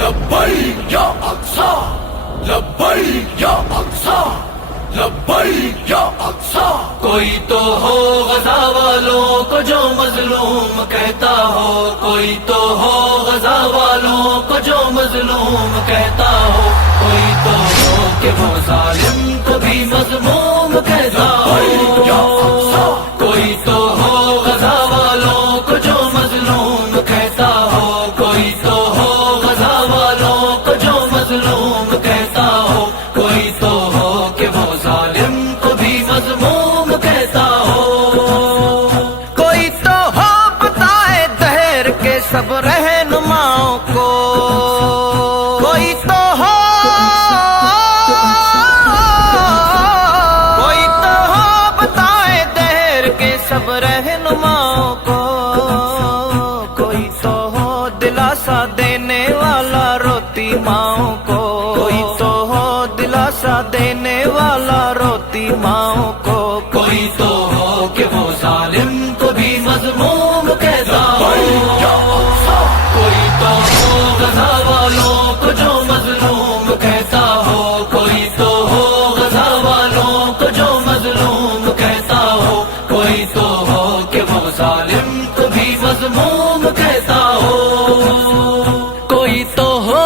لبیک یا اقصی، لبیک یا اقصی، لبیک یا اقصی۔ کوئی تو ہو غزہ والوں کو جو مظلوم کہتا ہو، کوئی تو ہو غزہ والوں کو جو مظلوم کہتا ہو، کوئی تو ہو کہ وہ ظالم کو بھی مذموم کہتا ہو۔ کوئی تو ہو غزہ والوں کو جو مظلوم کہتا ہو، کوئی تو ہو غزہ والوں کو جو مظلوم کہتا ہو، کوئی تو ہو کہ وہ ظالم کو بھی مذموم کہتا ہو۔ کوئی تو ہو بتائے دہر کے سب رہنماؤں کو، کوئی تو ہو، کوئی تو ہو بتائے دہر کے سب رہنماؤں کو، کوئی تو ہو دلاسا دینے والا روتی ماؤں کو، کوئی تو ہو دلاسا دینے والا روتی ماؤں کو، کوئی تو ہو کہ وہ ظالم کو بھی مذموم کہتا ہو۔ کوئی تو ہو غزہ والوں کو جو مظلوم کہتا ہو، کوئی تو ہو غزہ والوں کو جو مظلوم کہتا ہو، کوئی تو ہو کہ وہ ظالم کو بھی مذموم کہتا ہو۔ کوئی تو ہو،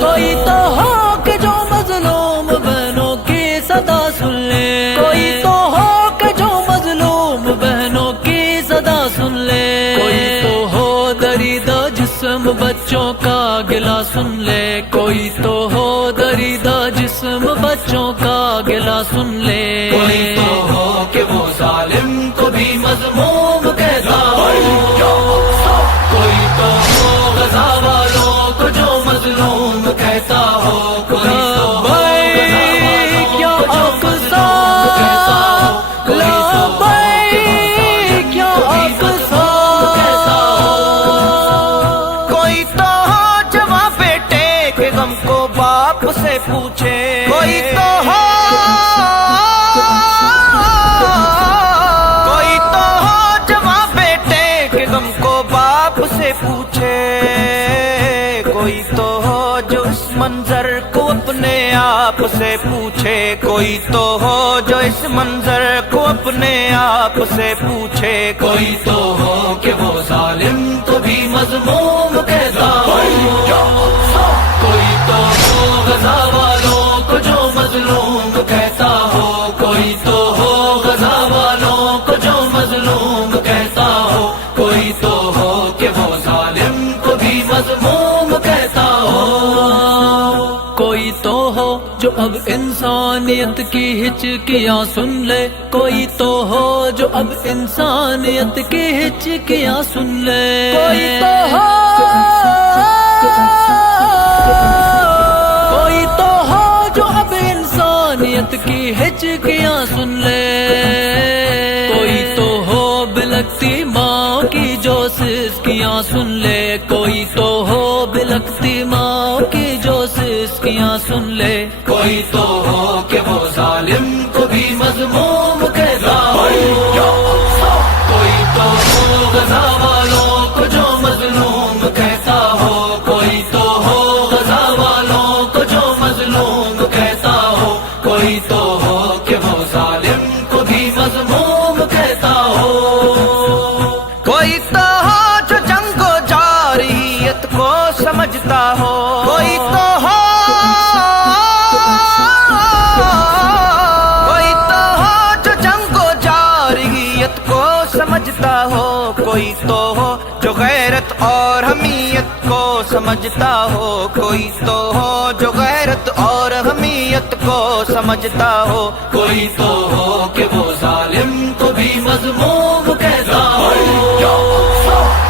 کوئی تو ہو کہ جو مظلوم بہنوں کی صدا سن لے، کوئی تو ہو کہ جو مظلوم بہنوں کی صدا سن لے، کوئی تو ہو دریدہ جسم بچوں کا گلہ سن لے، کوئی تو ہو دریدہ جسم بچوں کا گلہ سن لے، کوئی تو ہو کہ وہ ظالم کو بھی مذموم کہتا ہو۔ کوئی تو ہو غزہ والوں کو جو مظلوم کہتا ہو، کوئی تو ہو غزہ والوں کو جو مظلوم کہتا ہو، کوئی تو ہو کہ وہ ظالم کو بھی مظلوم کہتا ہو۔ کوئی تو ہو جواں بیٹے کے غم کو باپ سے پوچھے، کوئی تو ہو، کوئی تو ہو جواں بیٹے کے غم کو باپ سے پوچھے، کوئی تو ہو جو اس منظر کو اپنے آپ سے پوچھے، کوئی تو ہو جو اس منظر کو اپنے آپ سے پوچھے، کوئی تو ہو کہ وہ ظالم کو بھی مذموم کہتا ہو۔ کوئی تو ہو غزہ والوں کو جو مظلوم کہتا ہو، کوئی تو ہو غزہ والوں کو جو مظلوم کہتا ہو، کوئی تو ہو کہ وہ ظالم کو بھی مذموم کہتا ہو۔ کوئی تو ہو جو اب انسانیت کی ہچکیاں سن لے، کوئی تو ہو جو اب انسانیت کی ہچکیاں سن لے، کوئی تو ہو، کوئی تو ہو جو اب انسانیت کی ہچکیاں سن لے، کوئی تو ہو بلکتی ماں کی جو سسکیاں سن لے، کوئی تو ہو بلکتی ماں کی جو سسکیاں سن لے، کوئی تو ہو کہ وہ ظالم کو بھی مذموم کہتا ہو۔ کوئی تو ہو غزہ والوں کو جو مظلوم کہتا ہو، کوئی تو ہو غزہ والوں کو جو مظلوم کہتا ہو، کوئی تو ہو کہ وہ ظالم کو بھی مذموم کہتا ہو۔ کوئی تو ہو جو جنگ و جارحیت کو سمجھتا ہو، کوئی تو ہو، کوئی تو ہو جو جنگ و جارحیت کو سمجھتا ہو، کوئی تو ہو جو غیرت اور حمیت کو سمجھتا ہو، کوئی تو ہو جو غیرت اور حمیت کو سمجھتا ہو، کوئی تو ہو کہ وہ ظالم کو بھی مذموم کہتا ہو۔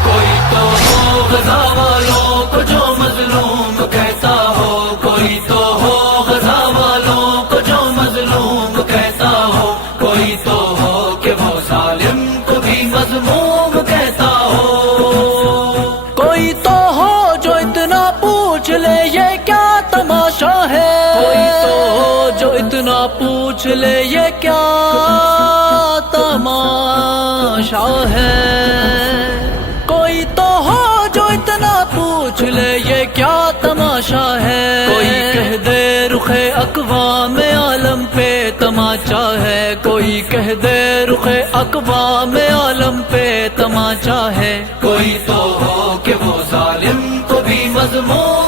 کوئی تو ہو غزہ والوں کو جو مظلوم کہتا ہو، کوئی تو ہو غزہ والوں کو جو مظلوم کہتا ہو، کوئی تو ہو کہ وہ ظالم کو بھی مذموم کہتا ہو۔ کوئی تو ہو جو اتنا پوچھ لے یہ کیا تماشا ہے، کوئی تو ہو جو اتنا پوچھ لے یہ کیا تماشا ہے، کوئی تو کہہ دے رخ اقوام عالم پہ تماچا ہے، کوئی تو ہو کہ وہ ظالم کو بھی مضمون